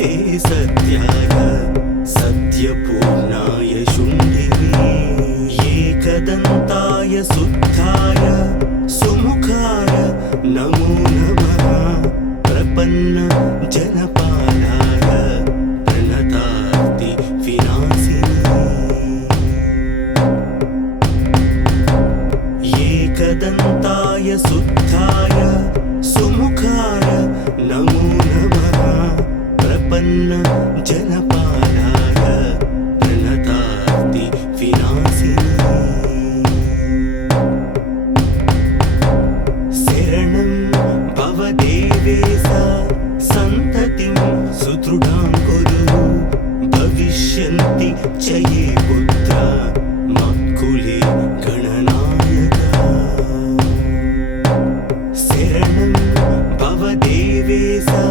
नमस्ते सत्याय सत्यपूर्णाय शुण्डिने एकदन्ताय शुद्धाय सुमुखाय नमो नमः प्रपन्न जनपालाय प्रणतार्ति विनाशिने एकदन्ताय शुद्धाय सुमुखाय नमो नमः प्रपन्न जनपालाय प्रणतार्ति विनाशिने शरणं भव देवेशा सन्ततिं सुदृढां कुरु भविष्यन्ति च ये पुत्रा मत्कुले गणनायका शरणं भव देवेशा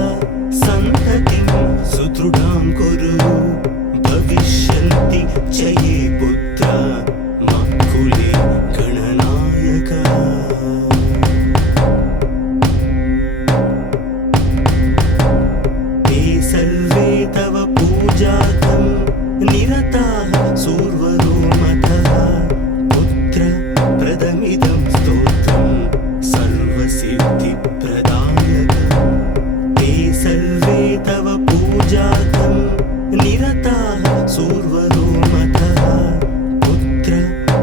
सन्ततिं सुदृढां कुरु भविष्यन्ति च ये पुत्रा मत्कुले गणनायका ते सर्वे तव पूजार्थं निरताः सूर्वरोमतः पुत्र प्रदमिदं स्तोत्रं सर्वसिद्धिप्रदायकम् ते सर्वे तव पूजार्थं निरताः सूर्वरोमतः पुत्र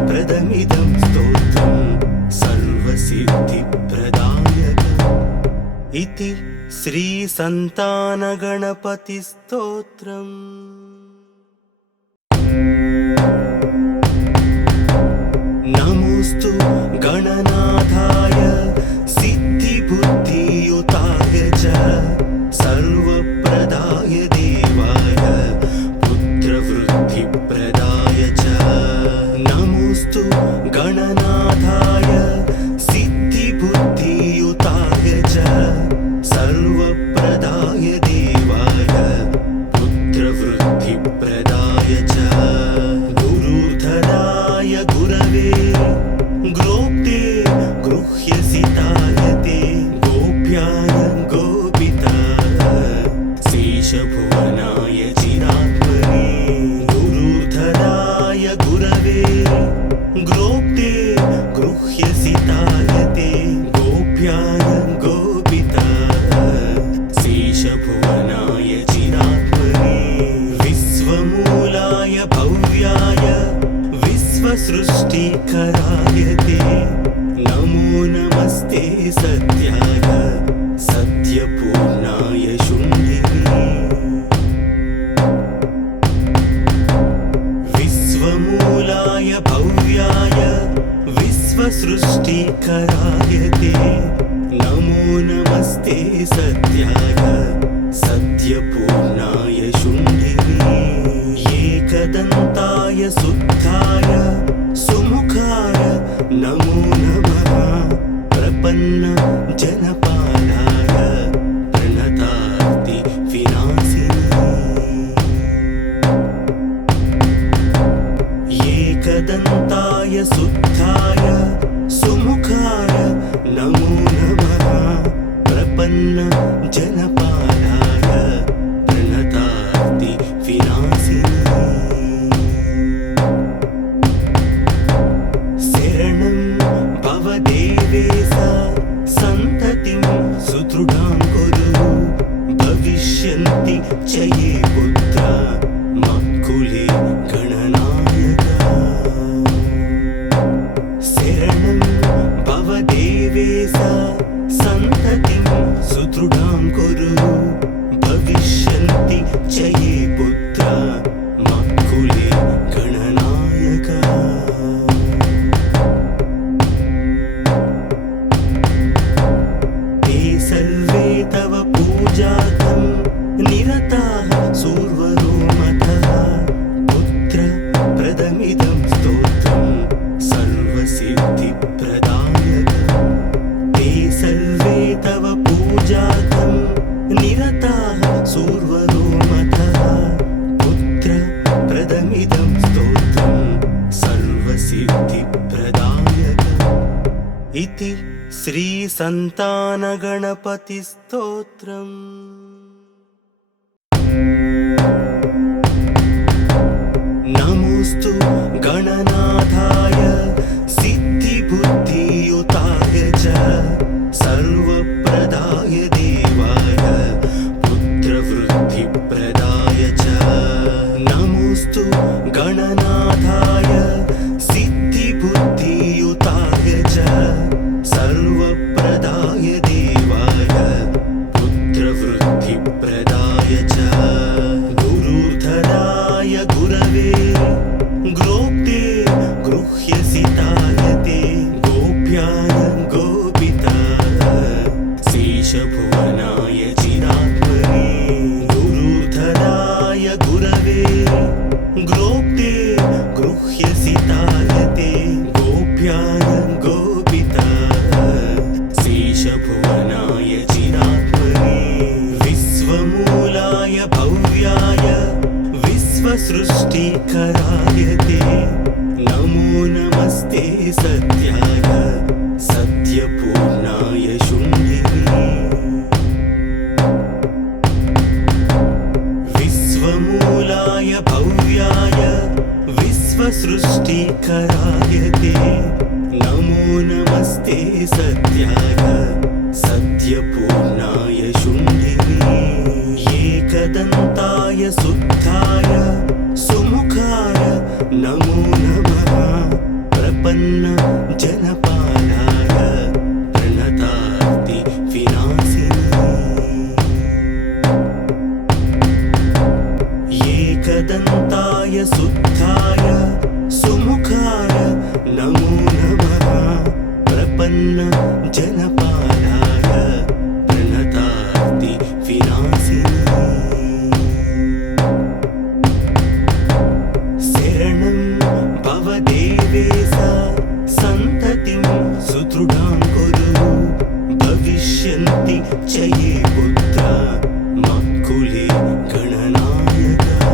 प्रदमिदं स्तोत्रं सर्वसिद्धिप्रदायकम् इति श्री संतानगणपति स्तोत्रम्। नमोस्तु गणनाथाय सिद्धिबुद्धियुताय च सर्वप्रदाय देवाय पुत्रवृद्धिप्रदाय च नमोस्तु गणनाथाय सिद्धिबुद्धियुताय च सर्वप्रदाय देवाय पुत्रवृद्धिप्रदाय च गुरुधराय गुरवे ग्रोप्ते गृह्यसिताय ते गोप्याय गोपिताय शेषभुवनाय चिरात्मने गुरुधराय गुरवे ग्रोप्ते गृह्यसिताय ते गोप्याय शेषभुवनाय चिरात्मने विश्वमूलाय भव्याय विश्वसृष्टिकराय ते नमो नमस्ते सत्याय सत्यपूर्णाय शुण्डिने विश्वमूलाय भव्याय विश्वसृष्टिकराय ते नमो नमस्ते सत्याय सत्यपूर्णाय शुण्डिने एकदन्ताय शुद्धाय सुमुखाय नमो नमः प्रपन्न जनपालाय प्रणतार्ति विनाशिने एकदन्ताय शुद्धाय सुमुखाय नमो नमः प्रपन्न जनपालाय प्रणतार्ति विनाशिने शरणं भव देवेशा सन्ततिं सुदृढां कुरु भविष्यन्ति च ये पुत्रा मत्कुले गणनायका शरणं भव देवेशा सन्ततिं सुदृढां कुरु भविष्यन्ति च ये पुत्रा मत्कुले गणनायका ते सर्वे तव पूजार्थं निरताः सूर्वरोमतः पुत्र प्रदमिदं स्तोत्रं सर्वसिद्धिप्रदायकम् ते सर्वे तव पूजार्थं निरताः सूर्वरोमतः पुत्र प्रदमिदं स्तोत्रं सर्वसिद्धिप्रदायकम् इति श्री संतानगणपति स्तोत्रम्। नमोऽस्तु गणनाथाय सिद्धिबुद्धियुताय च सर्वप्रदाय देवाय पुत्रवृद्धिप्रदाय च। नमोऽस्तु गणनाथाय सिद्धिबुद्धियुताय च सर्वप्रदाय देवाय पुत्रवृद्धिप्रदाय च। गुरुधराय गुरवे ग्रोप्ते गृह्यसितायते गोप्याय गोपिताय शेषभुवनाय चिरात्मने। गुरुधराय गुरवे ग्रोप्ते गृह्यसितायते गोप्याय गोपिताय शेषभुवनाय चिरात्मने। विश्वमूलाय भव्याय विश्वसृष्टिकराय ते नमो नमस्ते सत्याय सत्यपूर्णाय शून्यिने। विश्वमूलाय भव्याय विश्वसृष्टिकराय ते नमो नमस्ते सत्याय सत्यपूर्णाय शून्यिने। एकदन्ताय शुद्धाय सुमुखाय नमो नमः। प्रपन्न जनपालाय प्रणतार्ति विनाशिने। एकदन्ताय शुद्धाय सुमुखाय नमो नमः। प्रपन्न जनपालाय प्रणतार्ति विनाशिने। शरणं भव देवेशा सन्ततिं सुदृढां कुरु। भविष्यन्ति च ये पुत्रा मत्कुले गणनायका।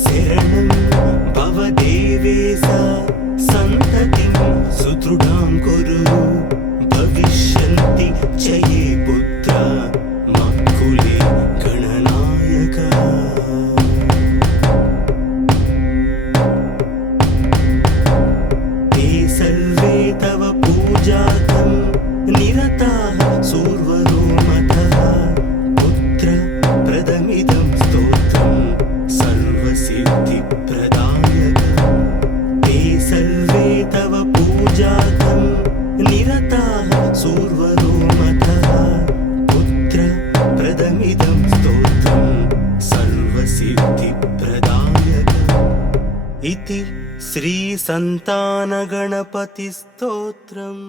शरणं भव देवेशा सन्ततिं सुदृढां कुरु। भविष्यन्ति च ये पुत्रा मत्कुले गणनायका। ते सर्वे तव पूजार्थं निरताः सूर्वरोमतः। पुत्रप्रदमिदं स्तोत्रं सर्वसिद्धिप्रदायकम्। ते सर्वे तव पूजार्थं निरताः सूर्वरोमतः। पुत्रप्रदमिदं स्तोत्रं सर्वसिद्धिप्रदायकम्। इति श्रीसन्तानगणपतिस्तोत्रम्।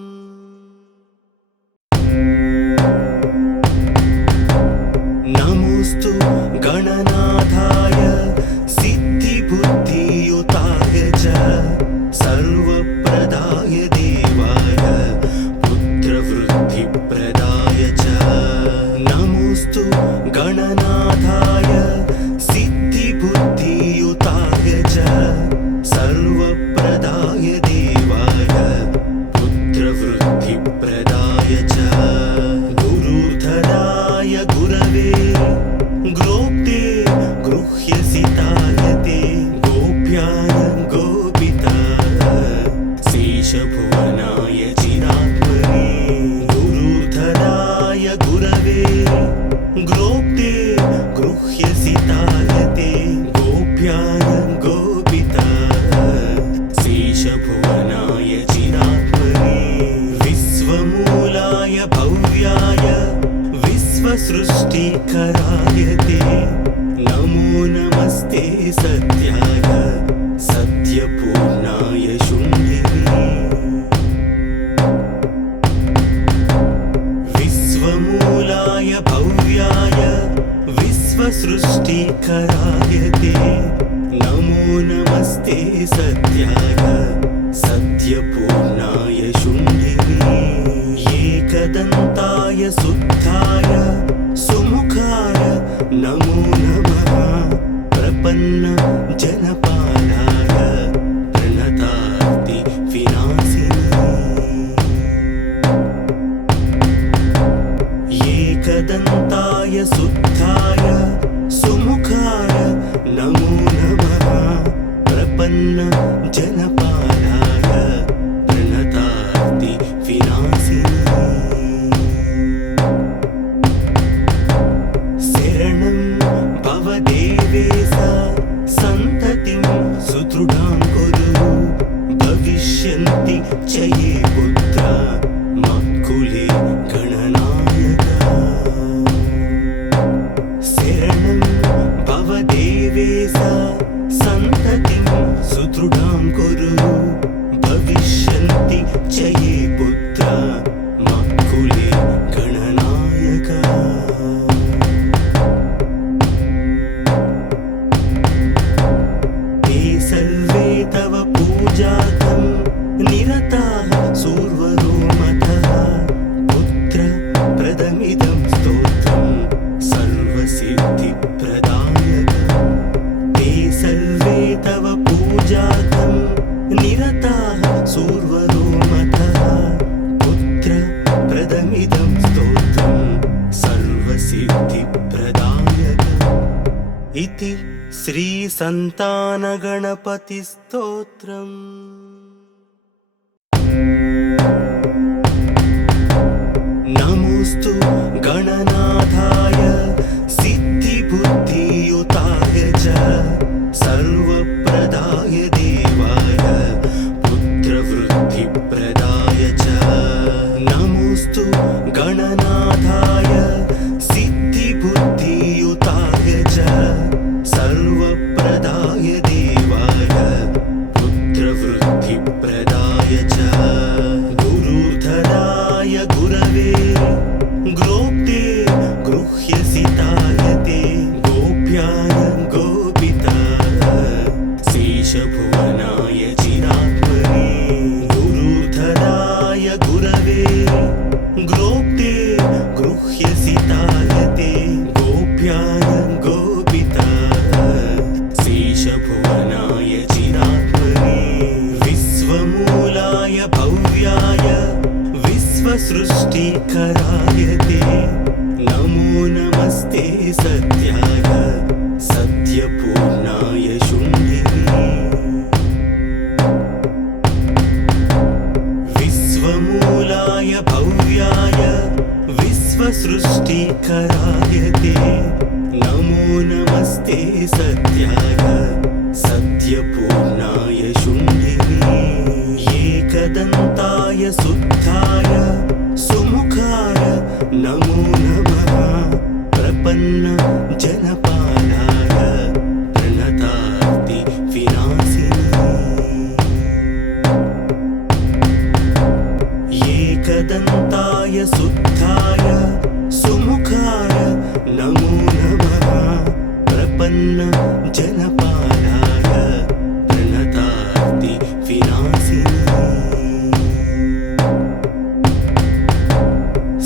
नमोऽस्तु गणनाथाय सिद्धिबुद्धियुताय च सर्वप्रदाय देवाय पुत्रवृद्धिप्रदाय च। नमोऽस्तु गणनाथाय सिद्धिबुद्धियुताय च सर्वप्रदाय देवाय पुत्रवृद्धिप्रदाय च। गुरुधराय गुरवे ग्रोप्ते गृह्यसितायते गोप्याय गोपिताय शेषभुवनाय चिरात्मने। गुरुधराय गुरवे ग्रोप्ते गृह्यसितायते गोप्याय गोपिताय शेषभुवनाय चिरात्मने। विश्वमूलाय भव्याय विश्वसृष्टिकराय ते नमो नमस्ते सत्याय सत्यपूर्णाय शून्यिने। विश्वमूलाय भव्याय विश्वसृष्टिकराय ते नमो नमस्ते सत्याय सत्यपूर्णाय शून्यिने। एकदन्ताय शुद्धाय सुमुखाय नमो नमः। प्रपन्न जनपालाय प्रणतार्ति विनाशिने। एकदन्ताय शुद्धाय शुद्धाय सुमुखाय नमो नमः प्रपन्न जनपालाय प्रणतार्ति विनाशिने शरणं भवदेवेशा सन्ततिं सुदृढां कुरु भविष्यन्ति च ये पुत्रा मत्कुले गणनायका शरणं भवदेवेशा सन्ततिं सुदृढां कुरु भविष्यन्ति च ये पुत्रा मत्कुले गणनायका ते सर्वे तव पूजार्थं निरताः सूर्वरोमतः पुत्र प्रदमिदं स्तोत्रं सर्वसिद्धिप्रदायकम् ते सर्वे तव पूजार्थं निरताः सूर्वरोमतः पुत्र प्रदमिदं स्तोत्रं सर्वसिद्धिप्रदायकम् इति श्री संतानगणपति स्तोत्रम्। नमोस्तु गणनाथाय सिद्धिबुद्धियुताय च सर्वप्रदाय देवाय पुत्रवृद्धिप्रदाय च नमोस्तु गणनाथाय सिद्धिबुद्धियुताय च सर्वप्रदाय देवाय पुत्रवृद्धिप्रदाय च गुरुधराय गुरवे ग्रोप्ते गृह्यसिताय ते गोप्याय गोपिताय शेषभुवनाय चिरात्मने गुरुधराय गुरवे ग्रोप्ते गृह्यसिताय ते गोप्याय गोपिताय शेषभुवनाय चिरात्मने विश्वमूलाय भव्याय विश्वसृष्टिकराय ते नमो नमस्ते सत्याय सत्यपूर्णाय शुण्डिने विश्वमूलाय भव्याय विश्वसृष्टिकराय ते नमो नमस्ते सत्याय सत्यपूर्णाय शुण्डिने एकदन्ताय शुद्धाय सुमुखाय नमो नमः प्रपन्न जनपालाय प्रणतार्ति विनाशिने एकदन्ताय शुद्धाय सुमुखाय नमो नमः प्रपन्न जनपालाय प्रणतार्ति विनाशिने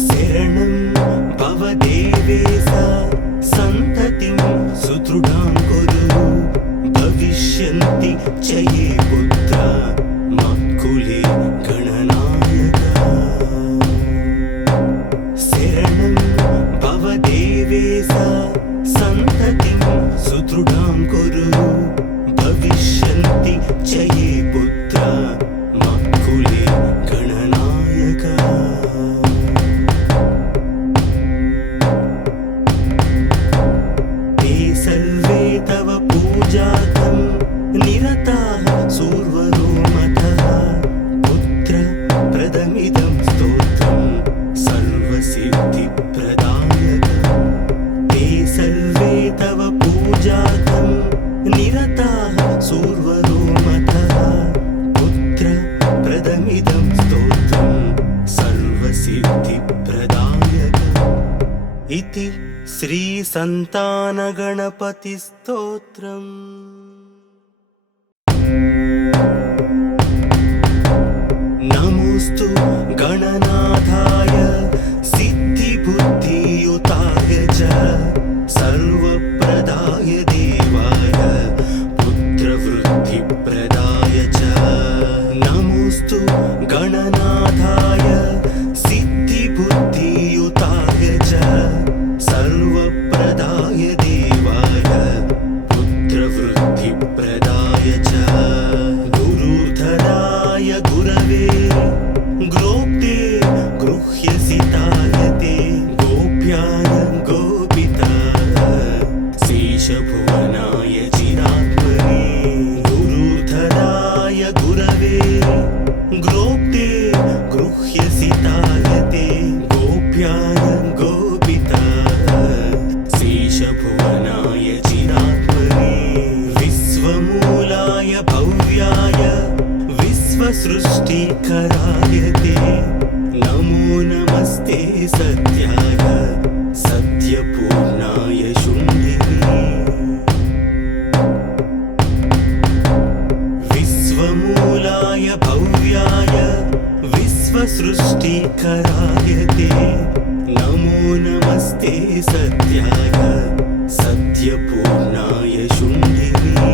शरणं भवदेवेशा सन्ततिं सुदृढां कुरु भविष्यन्ति च ये पुत्रा मत्कुले गणनायका शरणं भवदेवेशा सन्ततिं सुदृढां कुरु भविष्यन्ति च ये पुत्रा मत्कुले गणनायका ते सर्वे तव पूजार्थं निरताः सूर्वरोमतः पुत्र प्रदमिदं स्तोत्रं सर्वसिद्धिप्रदायकम् ते सर्वे तव पूजार्थं निरताः सूर्वरोमतः पुत्र प्रदमिदं स्तोत्रं सर्वसिद्धिप्रदायकम् इति श्री संतानगणपति स्तोत्रम्। नमोस्तु गणनाथाय सिद्धिबुद्धियुताय च सर्वप्रदाय देवाय पुत्रवृद्धिप्रदाय च नमोस्तु गणनाथाय सिद्धिबुद्धियुताय च सर्वप्रदाय शेषभुवनाय चिरात्मने गुरुधराय गुरवे ग्रोप्ते गृह्यसितायते गोप्याय गोपिता शेषभुवनाय चिरात्मने विश्वमूलाय भव्याय विश्वसृष्टिकराय ते नमो नमस्ते सत्याय सत्यपूर्णाय शुण्डिने विश्वमूलाय भव्याय विश्वसृष्टिकराय ते नमो नमस्ते सत्याय सत्यपूर्णाय शुण्डिने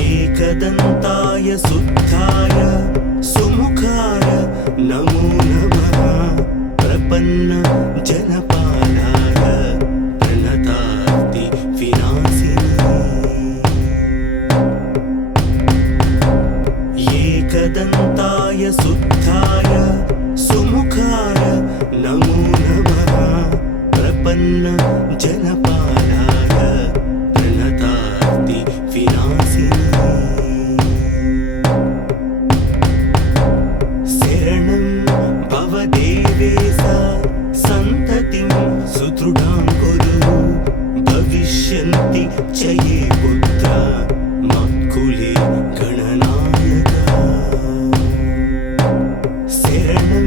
एकदन्ताय शुद्धाय सुमुखाय नमो नमः प्रपन्न जनपालाय प्रणतार्ति विनाशिने एकदन्ताय शुद्धाय सुमुखाय नमो नमः प्रपन्न जनपालाय प्रणतार्ति विनाशिने शरणं भव देवेशा सन्ततिं सुदृढां कुरु भविष्यन्ति च ये पुत्रा मत्कुले गणनायका शरणं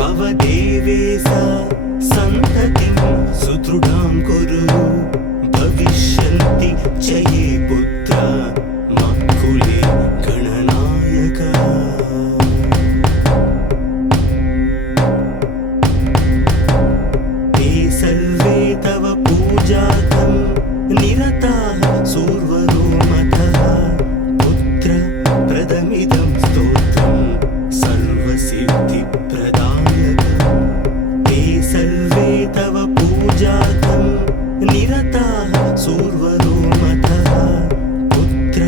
भव देवेशा सन्ततिं सुदृढां कुरु भविष्यन्ति च ये पुत्रा मत्कुले गणनायका ते सर्वे तव पूजार्थं निरताः सूर्वरोमतः पुत्र प्रदमिदं स्तोत्रं सर्वसिद्धिप्रदायकम् ते सर्वे तव पूजार्थं निरताः सूर्वरोमतः पुत्र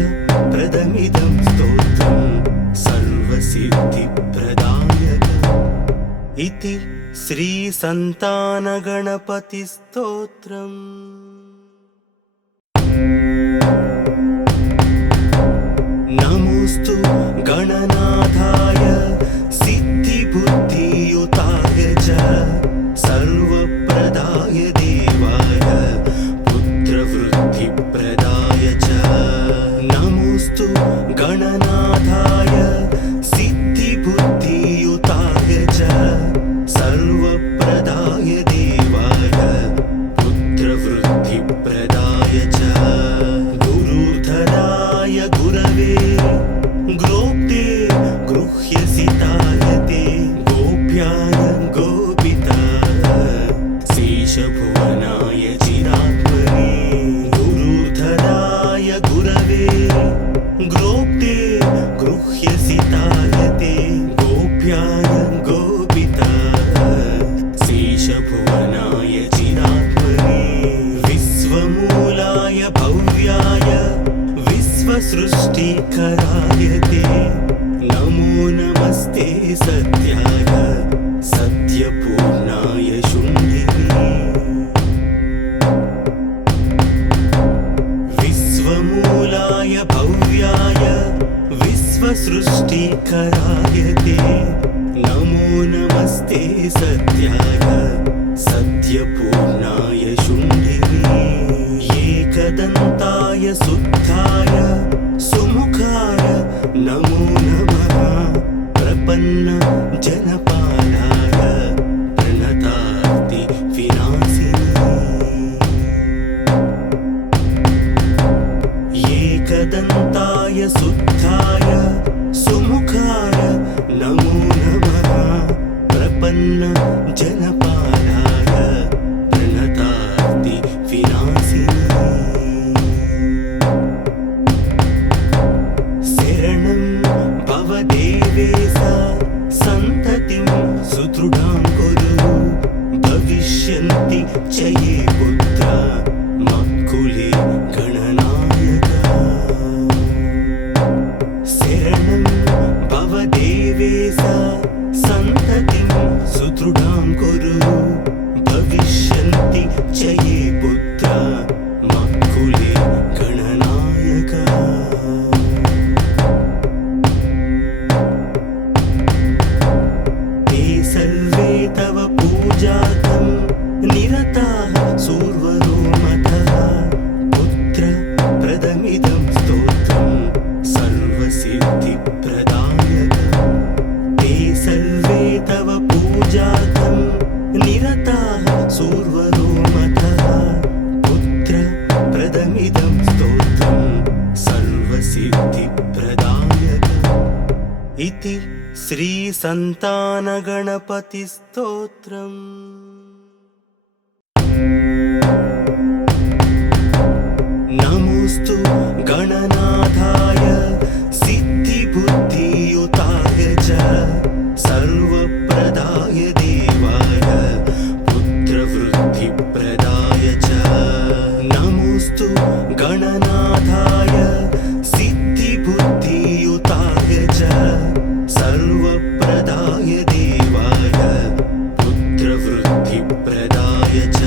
प्रदमिदं स्तोत्रं सर्वसिद्धिप्रदायकम् इति श्री संतानगणपति स्तोत्रम्। नमोस्तु गणनाथाय सिद्धिबुद्धियुताय च सर्वप्रदाय देवाय पुत्रवृद्धिप्रदाय च नमोस्तु गणनाथाय सिद्धिबुद्धियुताय च सर्वप्रदाय देवाय पुत्रवृद्धिप्रदाय च गुरुधराय गुरवे ग्रोप्ते गृह्यसिताय ते गोप्याय गोपिता शेषभुवनाय चिरात्मने गुरुधराय गुरवे ग्रोप्ते गृह्यसिताय ते गोप्याय गोपिता शेषभुवनाय चिरात्मने विश्वमूलाय भव्याय विश्वसृष्टिकराय ते नमो नमस्ते सत्याय सत्यपूर्णाय शुण्डिने विश्वमूलाय भव्याय विश्वसृष्टिकराय ते नमो नमस्ते सत्याय सत्यपूर्णाय शुण्डिने एकदन्ताय शुद्धाय सुमुखाय नमो नमः प्रपन्न जनपालाय प्रणतार्ति विनाशिने एकदन्ताय शुद्धाय सुमुखाय नमो नमः प्रपन्न जनपालाय प्रणतार्ति विनाशिने शरणं भव देवेशा सन्ततिं सुदृढां कुरु भविष्यन्ति च ये पुत्रा मत्कुले गणनायका शरणं भव देवेशा सन्ततिं सुदृढां శ్రీ సంతాన గణపతి స్తోత్రం. నమోస్తు గణనాథాయ సిద్ధిబుద్ధియుతాయ చ సర్వప్రదాయ దేవాయ పుత్రవృద్ధిప్రదాయ చ. నమోస్తు గణనాథాయ సిద్ధిబుద్ధియుతాయ చ సర్వప్రదాయ దేవాయ పుత్రవృద్ధిప్రదాయ చ.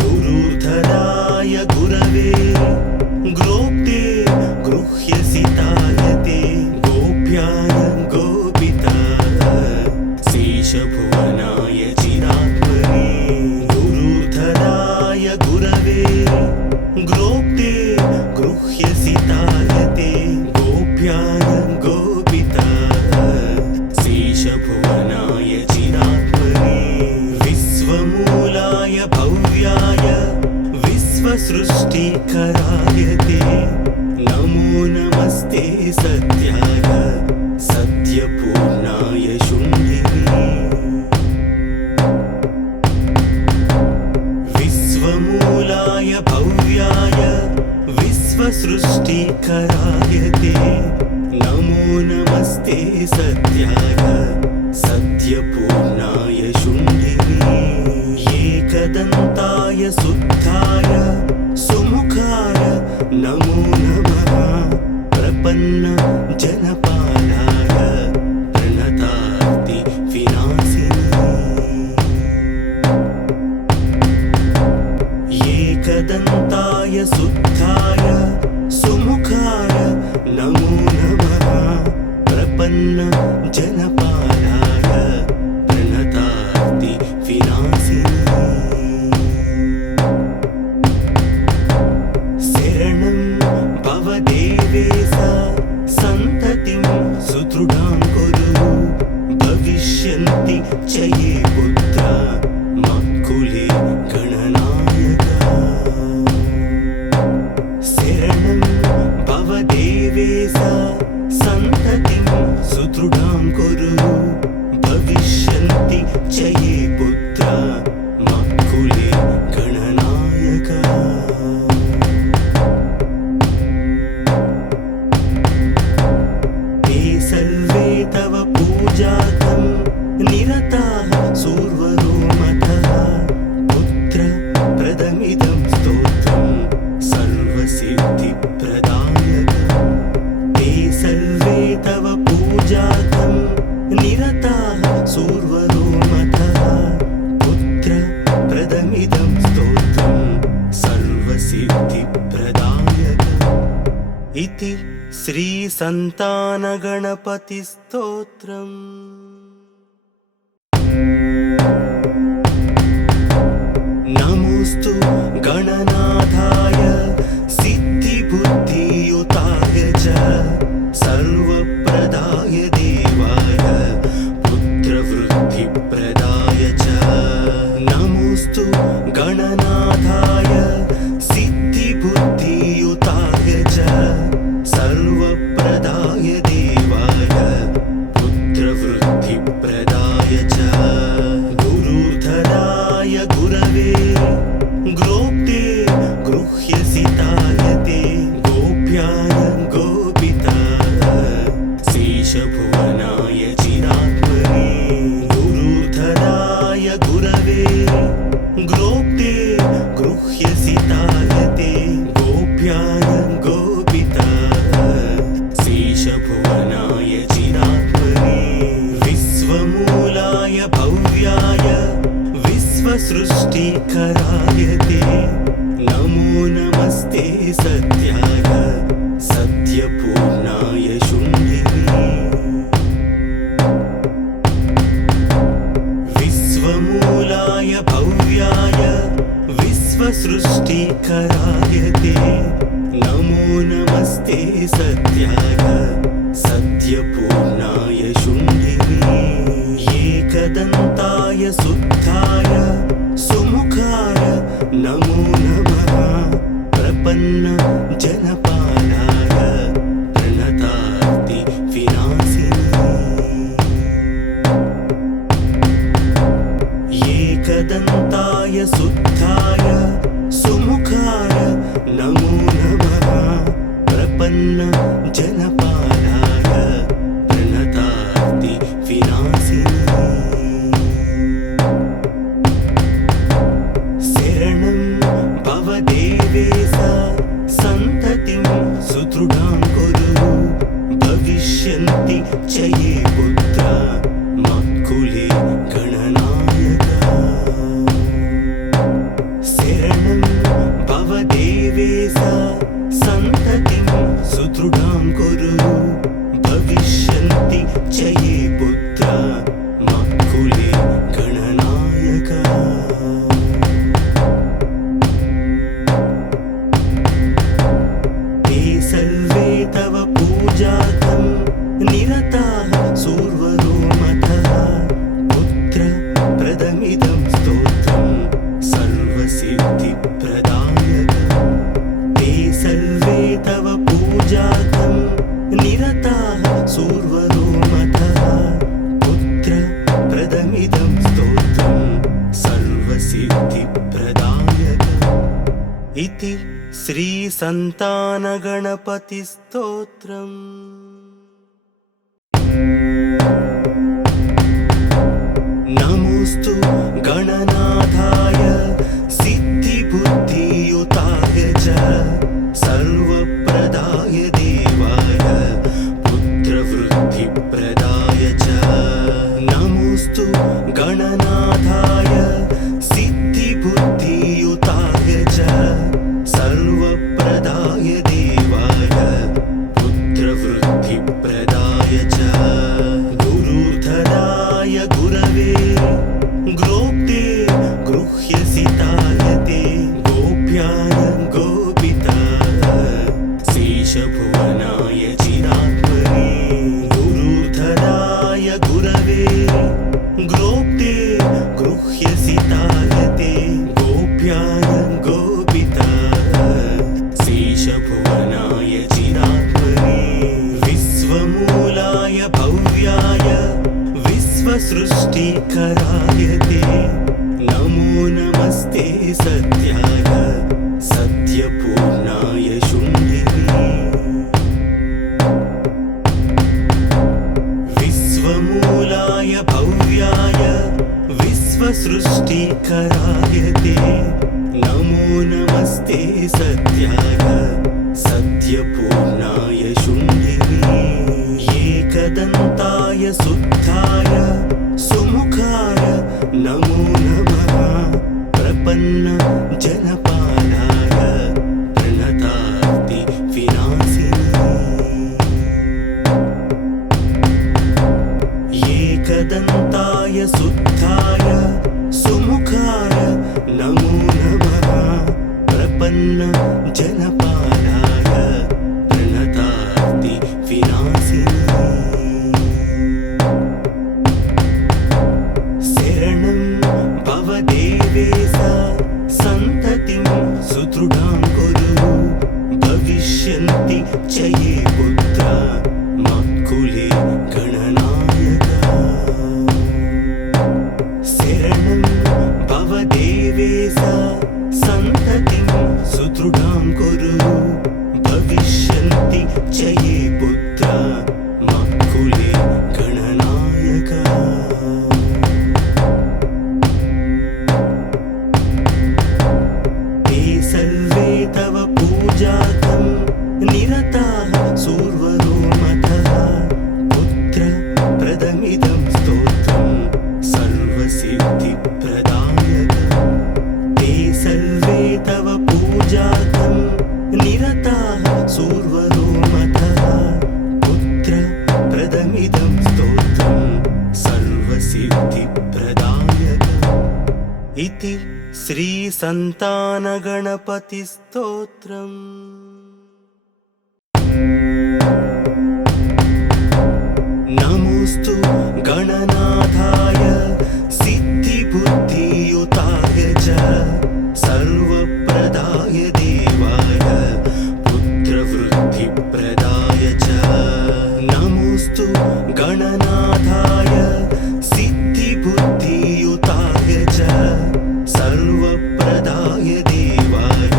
గురుధరాయ గురవే గ్రోప్తే గృహ్యసితాయతే గోప్యాయ గోపితాయ శేషభువనాయ చిరాత్మనే. గురుధరాయ గురవే గ్రోప్తే గృహ్యసితాయతే గోప్యాయ గోపితాయ శేషభువనాయ చిరాత్మనే. విశ్వమూలాయ భవ్యాయ విశ్వసృష్టికరాయ తే నమో నమస్తే సత్యాయ సత్యపూర్ణాయ శుంభినే. విశ్వమూలాయ భవ్యాయ విశ్వసృష్టికరాయ తే నమో నమస్తే సత్యాయ సత్యపూర్ణాయ శుంభినే. ఏకదంతాయ శుద్ధాయ సుముఖాయ నమో నమః. ప్రపన్న జనపాలాయ ప్రణతార్తి వినాశినే. ఏకదంతాయ శుద్ధాయ సుముఖాయ నమో నమః. ప్రపన్న జనపాలాయ ప్రణతార్తి వినాశినే. శరణం భవదేవేశ సంతతిం సుదృఢాం కురు భవిష్యంతి చ యే పుత్రా మక్కులే గణనాయక. శరణం భవదేవేశ సంతతిం సుదృఢాం కురు భవిష్యంతి చ యే పుత్రా మక్కులే గణనాయక. ते सर्वे तव पूजार्थं निरताः सूर्वरोमतः पुत्रप्रदमिदं स्तोत्रं सर्वसिद्धिप्रदायकम्. ते सर्वे तव पूजार्थं निरताः सूर्वरोमतः पुत्रप्रदमिदं स्तोत्रं सर्वसिद्धिप्रदायकम्. इति శ్రీ సంతాన గణపతి స్తోత్రం. నమోస్తు గణనాథాయ సిద్ధిబుద్ధియుతాయ చ సర్వప్రదాయ దేవాయ పుత్రవృద్ధిప్రదాయ చ. నమోస్తు గణనాథాయ సిద్ధిబుద్ధియుతాయ చ సర్వప్రదాయ దేవాయ పుత్రవృద్ధిప్రదాయ చ. గురుధరాయ గురవే గ్రోప్తే గృహ్యసితాయతే గోప్యాయ గోపితాయ శేషభువనాయ చిరాత్మనే. గురుధరాయ గురవే గ్రోప్తే గృహ్యసితాయతే గోప్యాయ గోపితాయ శేషభువనాయ చిరాత్మనే. విశ్వమూలాయ భవ్యాయ విశ్వసృష్టికరాయ తే నమో నమస్తే సత్యాయ సత్యపూర్ణాయ శుంభినే. విశ్వమూలాయ భవ్యాయ విశ్వసృష్టికరాయ తే నమో నమస్తే సత్యాయ సత్యపూర్ణాయ శుంభినే. ఏకదంతాయ శుద్ధాయ సుముఖాయ నమో నమః. ప్రపన్న జనపాలాయ ప్రణతార్తి వినాశినే. ప్రపన్న జనపాలాయ ప్రణతార్తి వినాశిని శరణం భవదేవేశ సంతతిం సుదృఢాం కురు భవిష్యంతి చ యే పుత్ర మత్కులే గణనాయక శరణం భవదేవేశ సంతతిం సుదృఢాం కురు భవిష్యంతి చ యే పుత్ర మత్కులే గణనాయక सर्वे तव पूजार्थं निरताः सूर्वरोमथः पुत्र प्रदमिदं स्तोत्रं सर्वसिद्धिप्रदायकम् ते सर्वे तव पूजार्थं निरताः सूर्वरोमथः पुत्र प्रदमिदं स्तोत्रं सर्वसिद्धिप्रदायकम् इति श्री संतान गणपति स्तोत्रम्। नमोस्तु गणनाथाय सिद्धिबुद्धियुताय च सर्वप्रदाय देवाय पुत्रवृद्धिप्रदाय च नमोस्तु गणनाथाय सिद्धिबुद्धियुताय च सर्वप्रदाय देवाय पुत्रवृद्धिप्रदाय च गुरुधराय गुरवे ग्रोप्ते गृह्यसिताय ते गोप्याय गोपिताय शेषभुवनाय चिरात्मने गुरुधराय गुरवे ग्रोप्ते गृह्यसिताय ते गोप्याय शेषभुवनाय चिरात्मने विश्वमूलाय भव्याय विश्वसृष्टिकराय ते नमो नमस्ते सत्याय सत्यपूर्णाय शुण्डिने विश्वमूलाय भव्याय विश्वसृष्टिकराय ते नमो नमस्ते सत्याय सत्यपूर्णाय शुण्डिने एकदन्ताय शुद्धाय सुमुखाय नमो नमः प्रपन्न जनपालाय प्रणतार्ति विनाशिने एकदन्ताय शुद्धाय सुमुखाय नमो नमः प्रपन्न जनपालाय प्रणतार्ति विनाशिने शरणं भवदेवेश सन्ततिं सुदृढां कुरु भविष्यन्ति च ये पुत्र मत्कुले गणनायक शरणं भवदेवेश सन्ततिं सुदृढां कुरु भविष्यन्ति च ये पुत्र मत्कुले गणनायक ते सर्वे तव पूजार्थं निरताः सूर्वरोमथः पुत्र प्रदमिदं स्तोत्रं सर्वसिद्धिप्रदायकम् ते सर्वे तव पूजार्थं निरताः सूर्वरोमथः पुत्र प्रदमिदं स्तोत्रं सर्वसिद्धिप्रदायकम् इति श्री संतान गणपति स्तोत्रम्। नमोस्तु गणनाथाय सिद्धिबुद्धियुताय च सर्वप्रदाय देवाय पुत्रवृद्धिप्रदाय च नमोस्तु गणनाथाय सिद्धिबुद्धियुताय च सर्वप्रदाय देवाय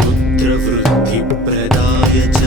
पुत्रवृद्धिप्रदाय च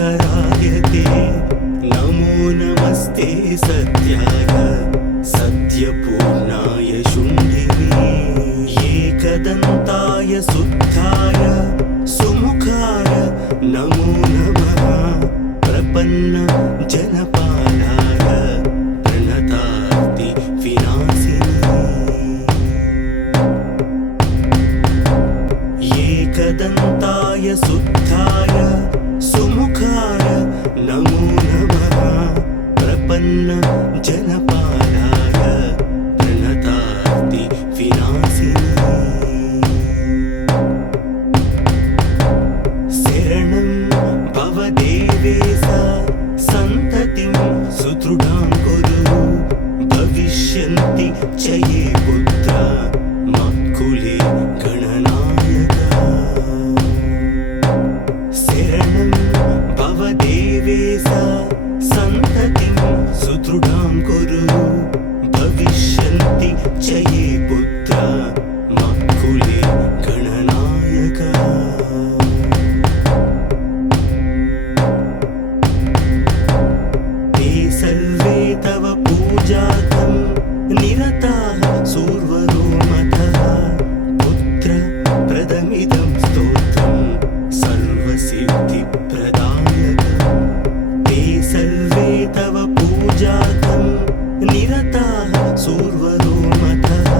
सृष्टिकराय ते नमो नमस्ते सत्याय सत्यपूर्णाय शुण्डिने एकदन्ताय शुद्धाय सुमुखाय नमो नमः प्रपन्न जनपालाय प्रणतार्ति विनाशिने एकदन्ताय शुद्धाय सुमुखाय नमो नमः प्रपन्न जनपालाय प्रणतार्ति विनाशिने शरणं भवदेवेश सन्ततिं सुदृढां कुरु भविष्यन्ति च ये पुत्रा मत्कुले गणनायका शरणं भवदेवेश सन्ततिं सुदृढां कुरु भविष्यन्ति च ये पुत्रा मत्कुले गणनायका ते सर्वे तव पूजार्थं निरताः सूर्वरो मतः पुत्रप्रदमिदं स्तोत्रं सर्वसिद्धिप्रदायकम् ते सर्वे तव पूजार्थं निरताः सूर्वरो मतः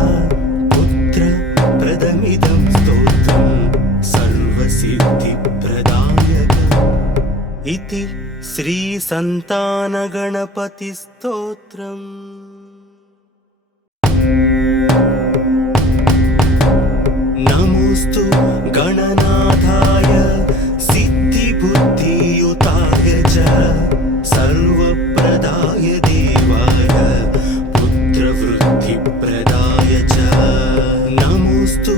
पुत्रप्रदमिदं स्तोत्रं सर्वसिद्धिप्रदायकम् इति श्रीसन्तानगणपतिस्तोत्रम्। नमोऽस्तु गणनाथाय सिद्धिबुद्धियुताय च सर्वप्रदाय देवाय पुत्रवृद्धिप्रदाय च नमोऽस्तु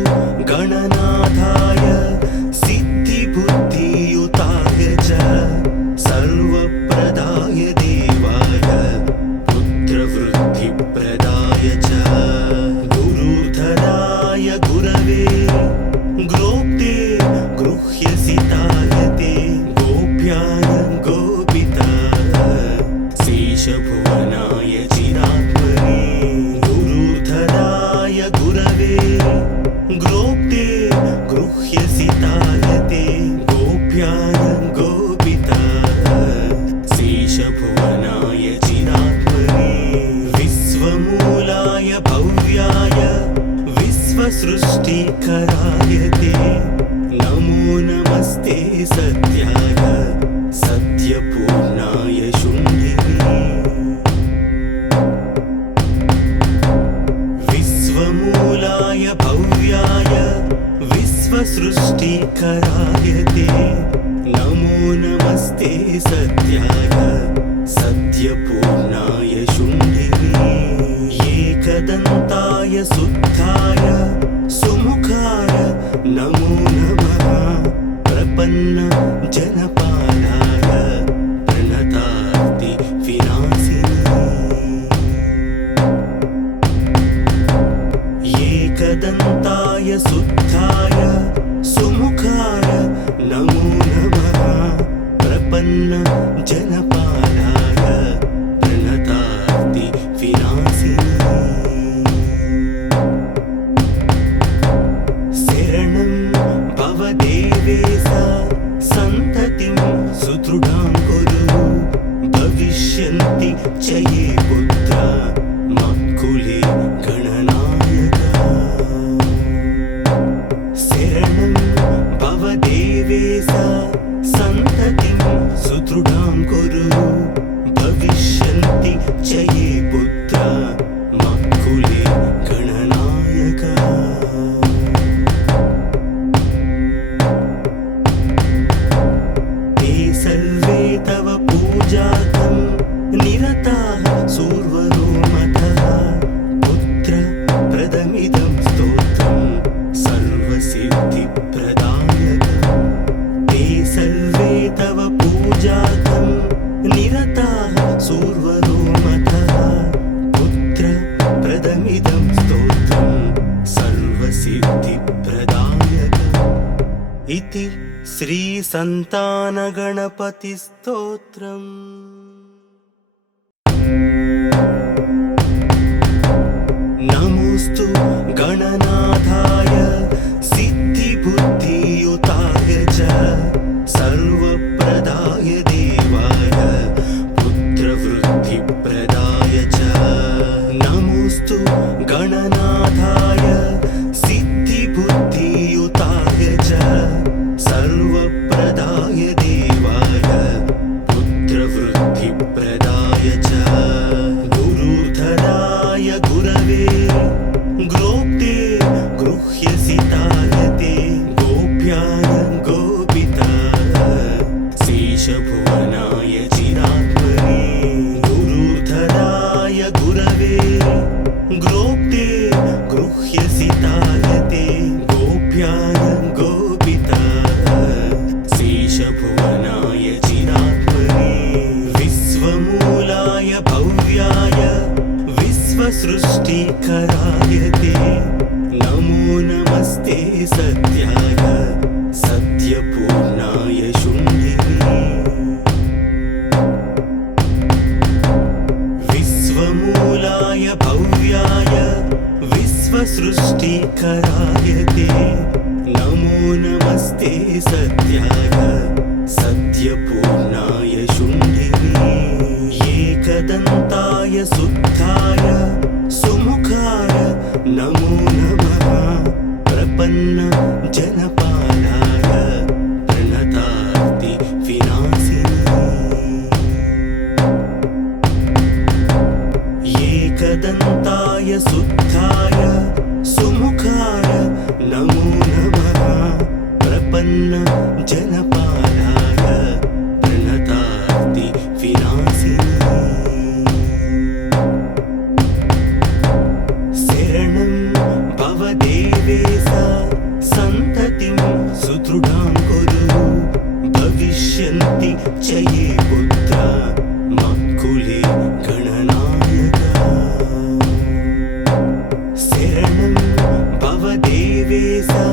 गणनाथाय सिद्धिबुद्धियुताय च सर्वप्रदाय देवाय पुत्रवृद्धिप्रदाय च गुरुधराय गुरवे ग्रोप्ते गृह्यसिताय ते गोप्याय गोपिताय शेषभुवनाय चिरात्मने गुरुधराय गुरवे ग्रोप्ते गृह्यसिताय ते गोप्याय गोपिताय शेषभुवनाय चिरात्मने विश्वमूलाय भव्याय विश्वसृष्टिकराय ते नमो नमस्ते सत्याय सत्यपूर्णाय शुण्डिने विश्वमूलाय भव्याय विश्वसृष्टिकराय ते नमो नमस्ते सत्याय सत्यपूर्णाय शुण्डिने एकदन्ताय शुद्धाय सुमुखाय नमो नमः प्रपन्न जनपालाय प्रणतार्ति विनाशिने एकदन्ताय शुद्धाय सुमुखाय नमो नमः प्रपन्न जनपालाय प्रणतार्ति विनाशिने शरणं भवदेवेश सन्ततिं सुदृढां कुरु भविष्यन्ति च ये पुत्रा मत्कुले गणनायका शरणं भवदेवेश सन्ततिं सुदृढां कुरु भविष्यन्ति च ये पुत्रा मत्कुले गणनायका ते सर्वे तव पूजार्थं निरताः सूर्वरो मतः पुत्रप्रदमिदं स्तोत्रं सर्वसिद्धिप्रदायकम् ते सर्वे तव पूजार्थं निरताः सूर्वरो मतः पुत्रप्रदमिदं स्तोत्रं सर्वसिद्धिप्रदायकम् इति श्री संतानगणपति स्तोत्रम्। नमोस्तु गणनाथाय सिद्धिबुद्धियुताय च सर्वप्रदाय देवाय पुत्रवृद्धिप्रदाय च। नमोस्तु गणनाथाय सिद्धिबुद्धियुताय च सर्वप्रदाय देवाय पुत्रवृद्धिप्रदाय च। गुरुधराय गुरवे ग्रोप्ते गृह्यसिताय ते गोप्याय गोपिताय शेषभुवनाय चिरात्मने। गुरुधराय गुरवे ग्रोप्ते गृह्यसिताय ते गोप्याय गोपिताय शेषभुवनाय चिरात्मने। विश्वमूलाय भव्याय विश्वसृष्टिकराय ते नमो नमस्ते सत्याय सत्यपूर्णाय शुण्डिने। विश्वमूलाय भव्याय विश्वसृष्टिकराय ते नमो नमस्ते सत्याय सत्यपूर्णाय शुण्डिने। एकदन्ताय शुद्धाय सुमुखाय नमो नमः। प्रपन्न जनपालाय प्रणतार्ति विनाशिने। एकदन्ताय शुद्धाय सुमुखाय नमो नमः। प्रपन्न जनपालाय प्रणतार्ति विनाशिने। शरणं भव देवेशा सन्ततिं सुदृढां कुरु। भविष्यन्ति च ये पुत्रा मत्कुले गणनायका। शरणं भव देवेशा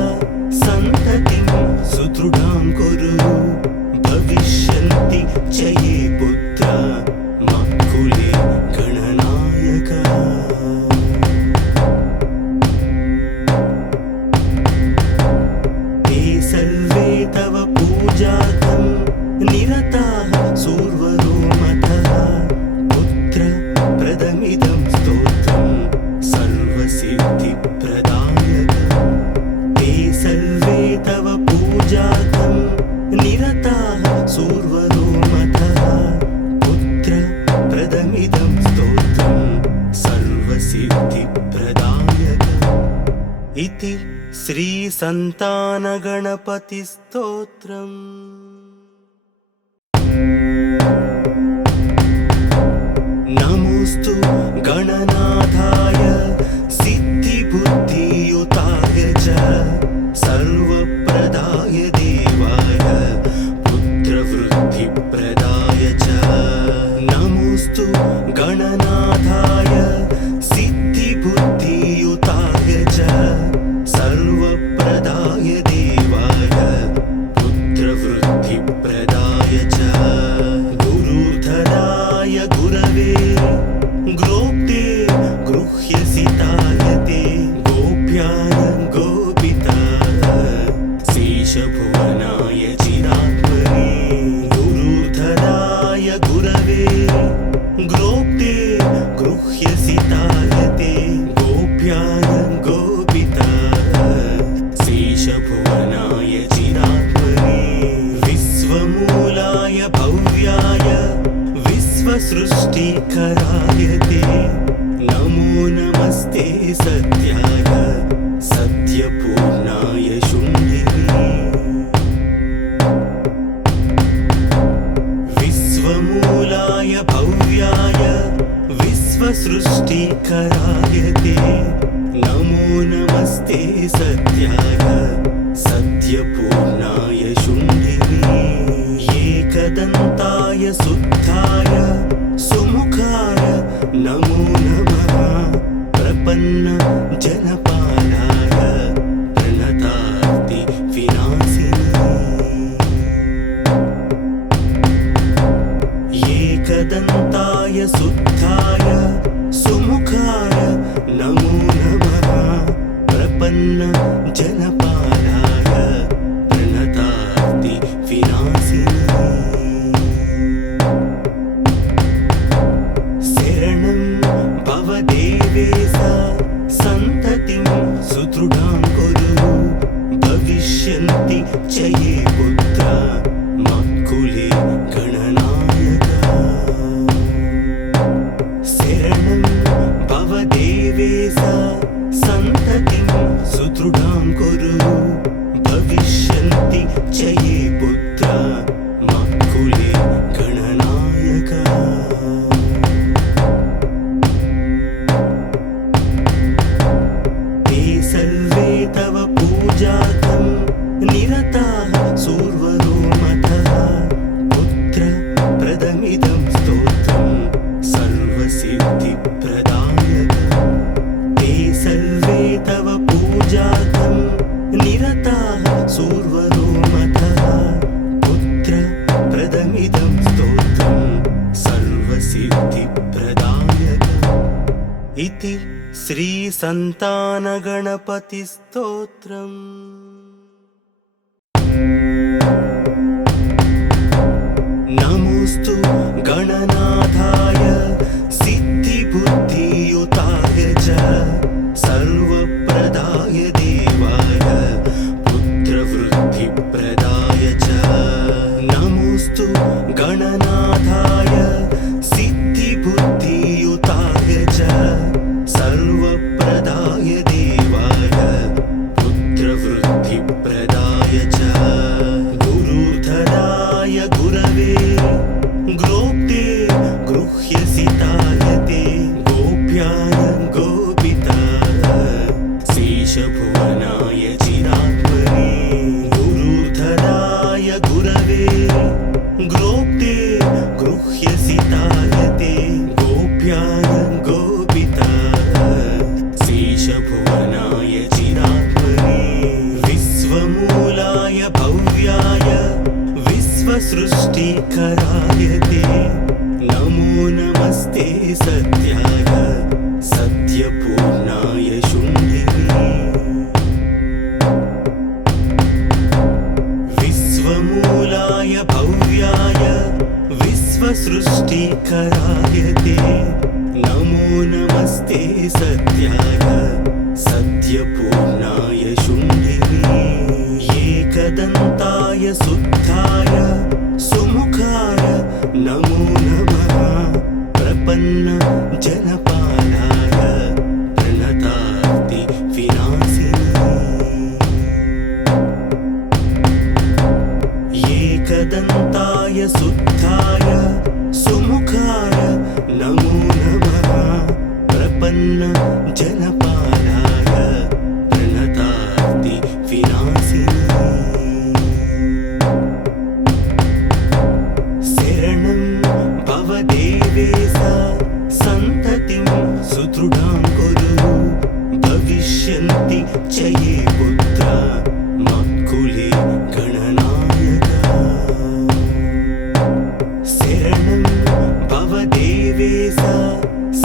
सन्ततिं सुदृढां कुरु। भविष्यन्ति च ये पुत्रा मत्कुले गणनायका। ते सर्वे तव पूजार्थं निरताः सूर्वरोमतः। पुत्रप्रदमिदं स्तोत्रं सर्वसिद्धिप्रदायकम्। ते सर्वे तव पूजार्थं निरताः सूर्वरोमतः। पुत्रप्रदमिदं स्तोत्रं सर्वसिद्धिप्रदायकम्। इति श्री संतानगणपति स्तोत्रम्। नमोस्तु गणनाथाय सिद्धिबुद्धियुताय च सर्वप्रदाय देवाय पुत्रवृद्धिप्रदाय च। नमोस्तु गणनाथाय सिद्धिबुद्धियुताय च सर्वप्रदाय देवाय पुत्रवृद्धिप्रदाय च। गुरुधराय गुरवे ग्रोप्ते गृह्यसिताय ते गोप्याय गोपिताय शेषभुवनाय चिरात्मने। गुरुधराय गुरवे ग्रोप्ते गृह्यसिताय ते गोप्याय गोपिताय शेषभुवनाय चिरात्मने। विश्वमूलाय भव्याय विश्वसृष्टिकराय ते नमो नमस्ते सत्याय सत्यपूर्णाय शुण्डिने। विश्वमूलाय भव्याय विश्वसृष्टिकराय ते नमो नमस्ते सत्याय सत्यपूर्णाय शुण्डिने। एकदन्ताय शुद्धाय सुमुखाय नमो नमः। प्रपन्न जनपालाय प्रणतार्ति विनाशिने। प्रपन्न जनपालाय प्रणतार्ति विनाशिनी शरणं भवदेवेशा सन्ततिं सुदृढां कुरु भविष्यन्ति च ये पुत्रा मत्कुले गणनायका शरणं भवदेवेशा सन्ततिं सुदृढां कुरु भविष्यन्ति च ये पुत्रा मत्कुले गणनायका ते सर्वे तव पूजार्थं निरताः सूर्वरोमतः पुत्र प्रदमिदं स्तोत्रं सर्वसिद्धिप्रदायकम् ते सर्वे तव पूजार्थं निरताः सूर्वरोमतः पुत्र प्रदमिदं स्तोत्रं सर्वसिद्धिप्रदायकम् इति श्री संतानगणपति स्तोत्रम्। नमोस्तु गणनाथाय सिद्धिबुद्धियुताय च सर्वप्रदाय देवाय पुत्रवृद्धिप्रदाय च नमोस्तु गणनाथाय सिद्धिबुद्धियुताय च सर्वप्रदाय देवाय पुत्रवृद्धिप्रदाय च गुरुधराय गुरवे ग्रोप्ते गृह्यसिताय ते गोप्याय गोपिताय शेषभुवनाय चिरात्मने गुरुधराय गुरवे ग्रोप्ते गृह्यसिताय ते गोप्याय गोपिताय शेषभुवनाय चिरात्मने विश्वमूलाय भव्याय विश्वसृष्टिकराय ते नमो नमस्ते सत्याय सत्यपूर्णाय शुण्डिने विश्वमूलाय भव्याय विश्वसृष्टिकराय ते नमो नमस्ते सत्याय सत्यपूर्णाय शुण्डिने एकदन्ताय शुद्धाय सुमुखाय नमो नमः प्रपन्न जनपालाय प्रणतार्ति विनाशिनी एकदन्ताय शुद्धाय सुमुखाय नमो नमः प्रपन्न जनपालाय प्रणतार्ति विनाशिनी शरणं भवदेवेशा सन्ततिं सुदृढां कुरु भविष्यन्ति च ये पुत्रा मत्कुले गणनायका शरणं भवदेवेशा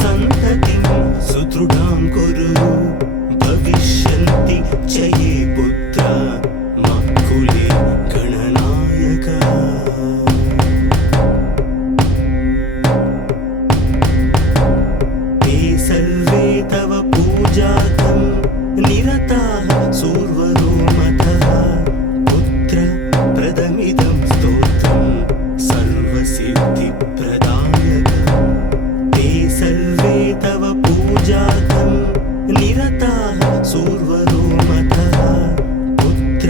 सन्ततिं सुदृढां कुरु भविष्यन्ति च ये पुत्रा मत्कुले गणनायका ते सर्वे तव पूजार्थं निरताः सूर्वरोमतः पुत्र प्रदमिदं स्तोत्रं सर्वसिद्धिप्रदायकम् ते सर्वे तव पूजार्थं निरताः सूर्वरोमतः पुत्र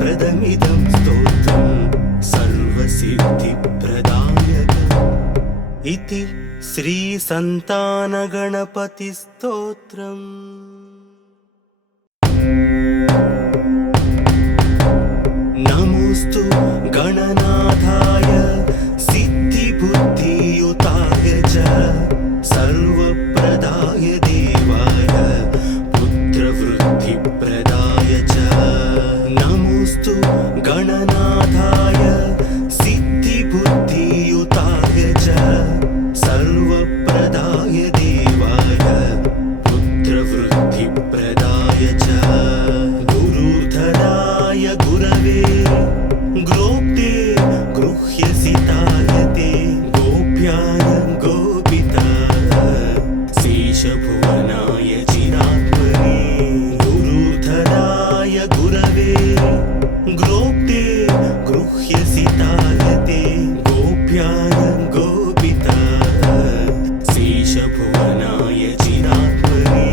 प्रदमिदं स्तोत्रं सर्वसिद्धिप्रदायकम् इति श्री संतानगणपति स्तोत्रम्। नमोस्तु गणनाथाय सिद्धिबुद्धियुताय च सर्वप्रदाय देवाय पुत्रवृद्धिप्रदाय च नमोस्तु गणनाथाय सिद्धिबुद्धियुताय च सर्वप्रदाय देवाय पुत्रवृद्धि च गुरुधराय गुरवे ग्रोप्ते गृह्यसितायते गोप्याय गोपिताय शेषभुवनाय चिरात्मने गुरुधराय गुरवे ग्रोप्ते गृह्यसितायते गोप्याय गोपिताय शेषभुवनाय चिरात्मने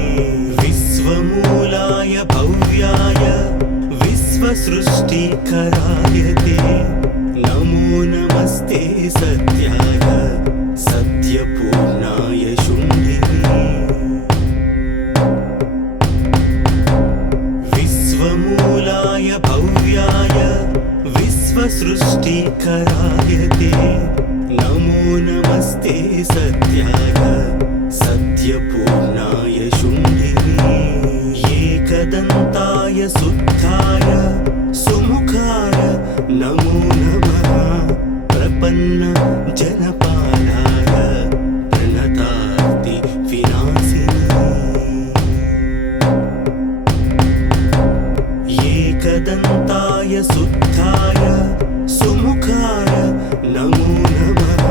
विश्वमूलाय भव्याय विश्वसृष्टिकराय ते नमो नमस्ते सत्याय सत्यपूर्णाय शुण्डिने विश्वमूलाय भव्याय विश्वसृष्टिकराय ते नमो नमस्ते सत्याय सत्यपूर्णाय शुण्डिने एकदन्ताय शुद्धाय सुमुखाय नमो नमः प्रपन्न जनपालाय प्रणतार्ति विनाशिने एकदन्ताय शुद्धाय सुमुखाय नमो नमः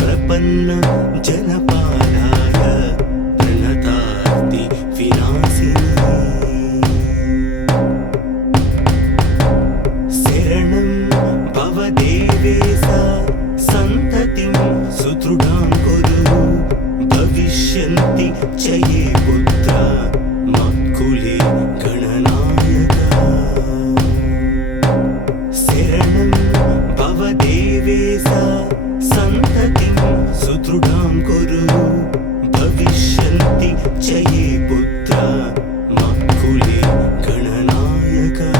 प्रपन्न जनपालाय प्रणतार्ति विनाशिने शरणं भव देवेशा सन्ततिं सुदृढां कुरु भविष्यन्ति च ये पुत्रा मत्कुले गणनायका शरणं भव देवेशा सन्ततिं सुदृढां कुरु भविष्यन्ति च ये पुत्रा मत्कुले गणनायका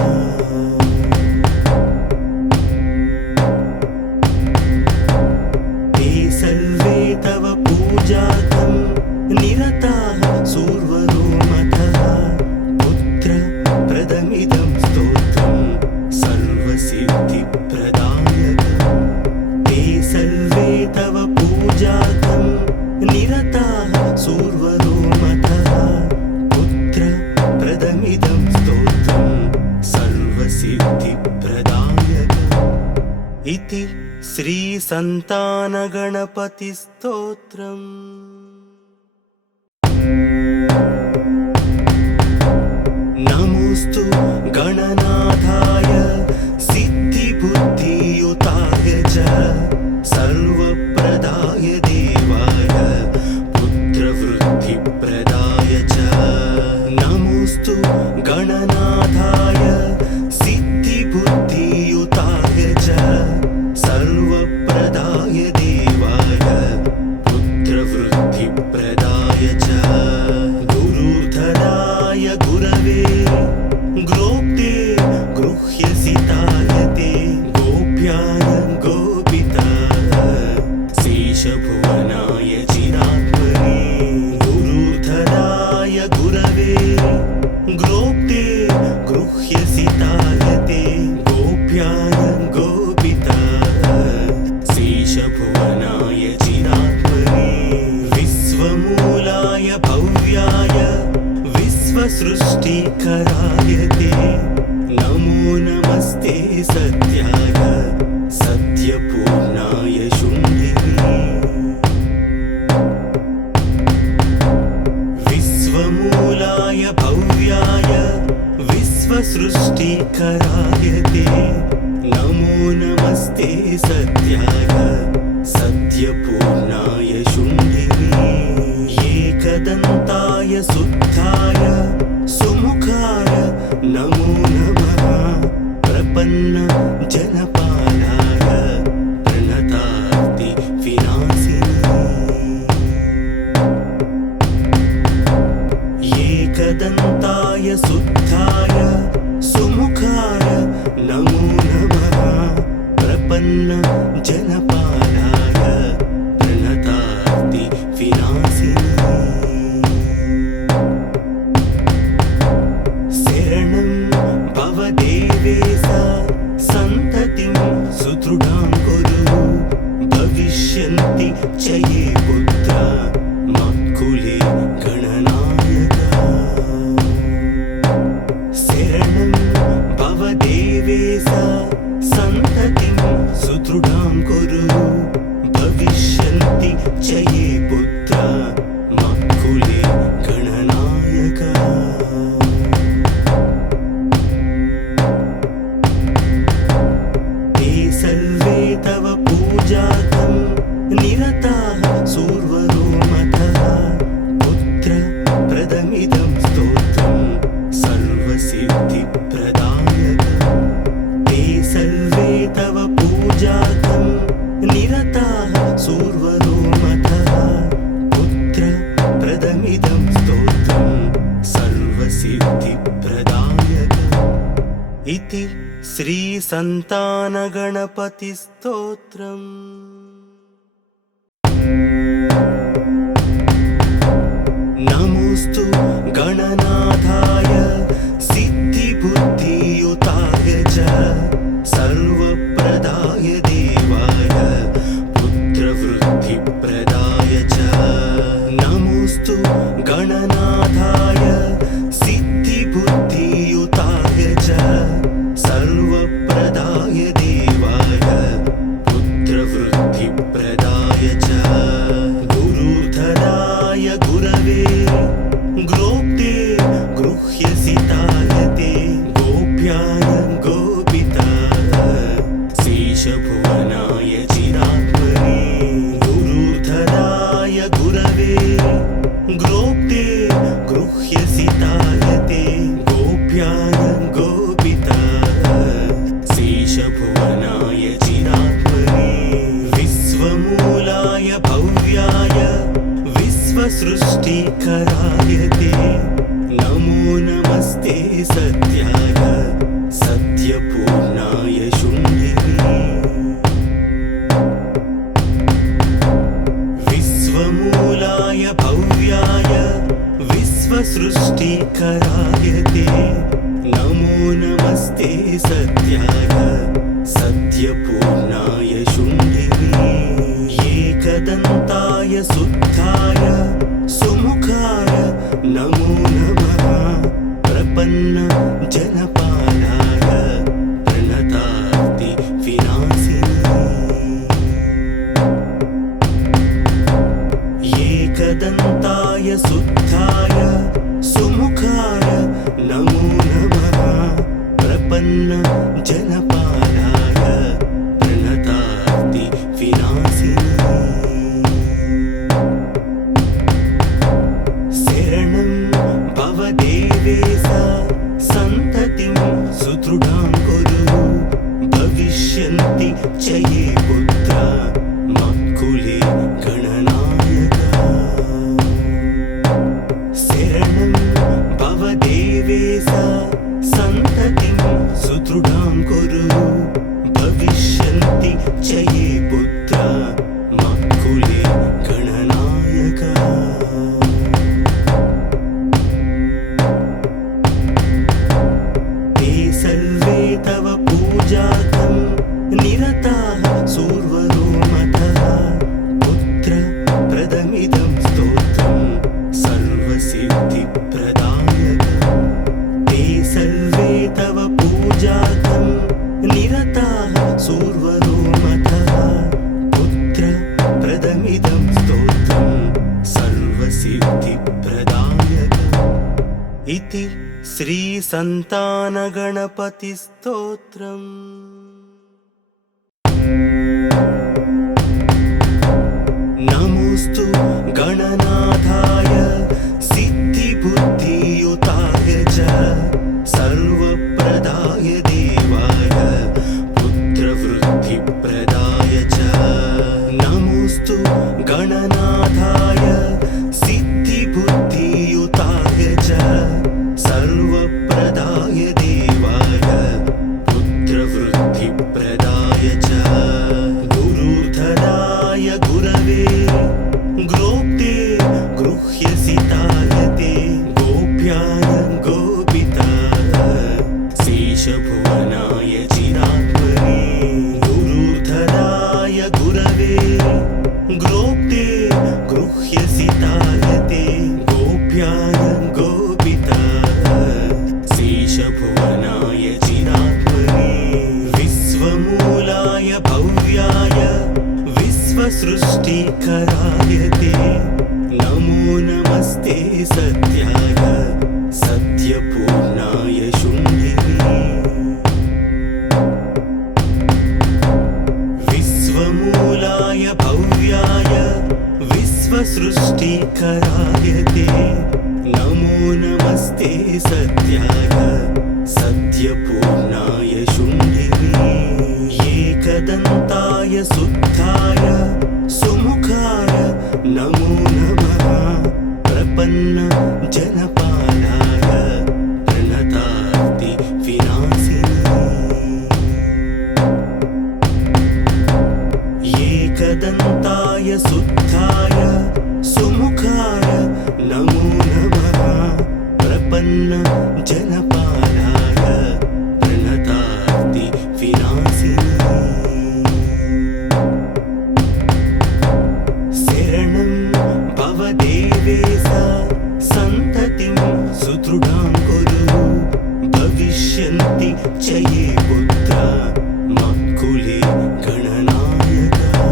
ते सर्वे तव पूजार्थं निरताः सूर्वरोमतः पुत्र प्रदमिदं स्तोत्रं सर्वसिद्धिप्रदायकम् ते सर्वे तव पूजार्थं निरताः सूर्वरोमतः पुत्र प्रदमिदं स्तोत्रं सर्वसिद्धिप्रदायकम् इति श्रीसन्तानगणपतिस्तोत्रम्। नमोऽस्तु गणनाथाय सिद्धिबुद्धियुताय च सर्वप्रदाय देवाय पुत्रवृद्धिप्रदाय च नमोऽस्तु गणनाथाय सिद्धिबुद्धियुताय च सर्वप्रदाय देवाय पुत्रवृद्धिप्रदाय च गुरुधराय गुरवे ग्रोप्ते गृह्यसितायते गोप्याय गोपिताय शेषभुवनाय चिरात्मने गुरुधराय गुरवे ग्रोप्ते गृह्यसितायते गोप्याय गोपिताय शेषभुवनाय चिरात्मने विश्वमूलाय भव्याय विश्वसृष्टिकराय ते नमो नमस्ते सत्याय सत्यपूर्णाय शुण्डिने विश्वमूलाय भव्याय विश्वसृष्टिकराय ते नमो नमस्ते सत्याय सत्यपूर्णाय शुण्डिने एकदन्ताय शुद्धाय सुमुखाय नमो नमः प्रपन्न जनपालाय प्रणतार्ति विनाशिने एकदन्ताय शुद्धाय सुमुखाय नमो नमः प्रपन्न जनपालाय प्रणतार्ति विनाशिने शरणं भव देवेशा सन्ततिं सुदृढां कुरु भविष्यन्ति च ये पुत्रा मत्कुले गणनायका इति श्री संतानगणपति स्तोत्रम्। नमोस्तु गणनाथाय सिद्धिबुद्धियुताय च सर्वप्रदाय देवाय पुत्रवृद्धिप्रदाय च। नमोस्तु गणनाथाय सिद्धिबुद्धियुताय च सर्वप्रदाय देवाय पुत्रवृद्धिप्रदाय च। गुरुधराय गुरवे ग्रोप्ते गृह्यसिताय ते गोप्याय गोपिताय शेषभुवनाय चिरात्मने। गुरुधराय गुरवे ग्रोप्ते गृह्यसिताय ते गोप्याय गोपिताय शेषभुवनाय चिरात्मने। विश्वमूलाय भव्याय विश्वसृष्टिकराय ते नमो नमस्ते सत्याय सत्यपूर्णाय शुण्डिने। विश्वमूलाय भव्याय विश्वसृष्टिकराय ते नमो नमस्ते सत्याय सत्यपूर्णाय शुण्डिने। एकदन्ताय शुद्धाय सुमुखाय नमो नमः। प्रपन्न जनपालाय प्रणतार्ति विनाशिने। एकदन्ताय शुद्धाय सुमुखाय नमो नमः। प्रपन्न जनपालाय प्रणतार्ति विनाशिने। शरणं भव देवेशा सन्ततिं सुदृढां कुरु। भविष्यन्ति च ये पुत्रा मत्कुले गणनायका। शरणं भव देवेशा सन्ततिं सुदृढां कुरु। भविष्यन्ति च ये पुत्रा मत्कुले गणनायका। ते सर्वे तव पूजार्थं निरताः सूर्वरोमतः। पुत्रप्रदमिदं स्तोत्रं सर्वसिद्धिप्रदायकम्। ते सर्वे तव पूजार्थं निरताः सूर्वरोमतः। पुत्रप्रदमिदं स्तोत्रं सर्वसिद्धिप्रदायकम्। इति श्री संतानगणपति स्तोत्रम्। नमोस्तु गणनाथाय सिद्धिबुद्धियुताय च सर्वप्रदाय देवाय पुत्रवृद्धिप्रदाय च। नमोस्तु गणनाथाय सिद्धिबुद्धियुताय च सर्वप्रदाय देवाय पुत्रवृद्धिप्रदाय च। गुरुधराय गुरवे ग्रोप्ते गृह्यसिताय ते गोप्याय गोपिताय शेषभुवनाय चिरात्मने। गुरुधराय गुरवे ग्रोप्ते गृह्यसिताय ते गोप्याय गोपिताय शेषभुवनाय चिरात्मने। विश्वमूलाय भव्याय विश्वसृष्टिकराय ते नमो नमस्ते सत्याय सत्यपूर्णाय शुण्डिने। विश्वमूलाय भव्याय विश्वसृष्टिकराय ते नमो नमस्ते सत्याय सत्यपूर्णाय शुण्डिने। एकदन्ताय शुद्धाय सुमुखाय नमो नमः। प्रपन्न जनपालाय प्रणतार्ति विनाशिने। जनपालाय प्रणतार्ति विनाशिनी शरणं भवदेवेशा सन्ततिं सुदृढां कुरु भविष्यन्ति च ये पुत्रा मत्कुले गणनायका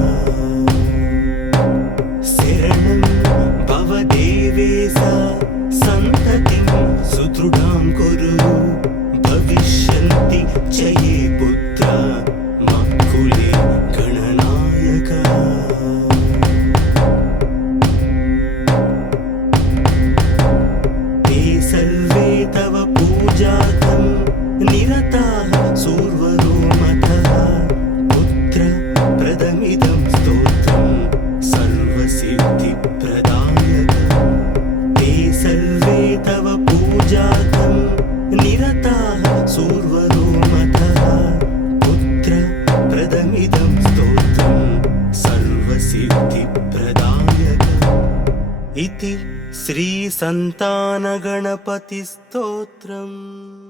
शरणं भवदेवेशा सन्ततिं सुदृढां कुरु भविष्यन्ति च ये पुत्रा मत्कुले गणनायका ते सर्वे तव पूजार्थं निरताः सूर्वरोमथः पुत्रप्रदमिदं स्तोत्रं सर्वसिद्धिप्रदायकम् ते सर्वे तव पूजार्थं निरताः सूर्वरोमथः पुत्रप्रदमिदं स्तोत्रं सर्वसिद्धिप्रदायकम् इति श्रीसन्तानगणपतिस्तोत्रम्।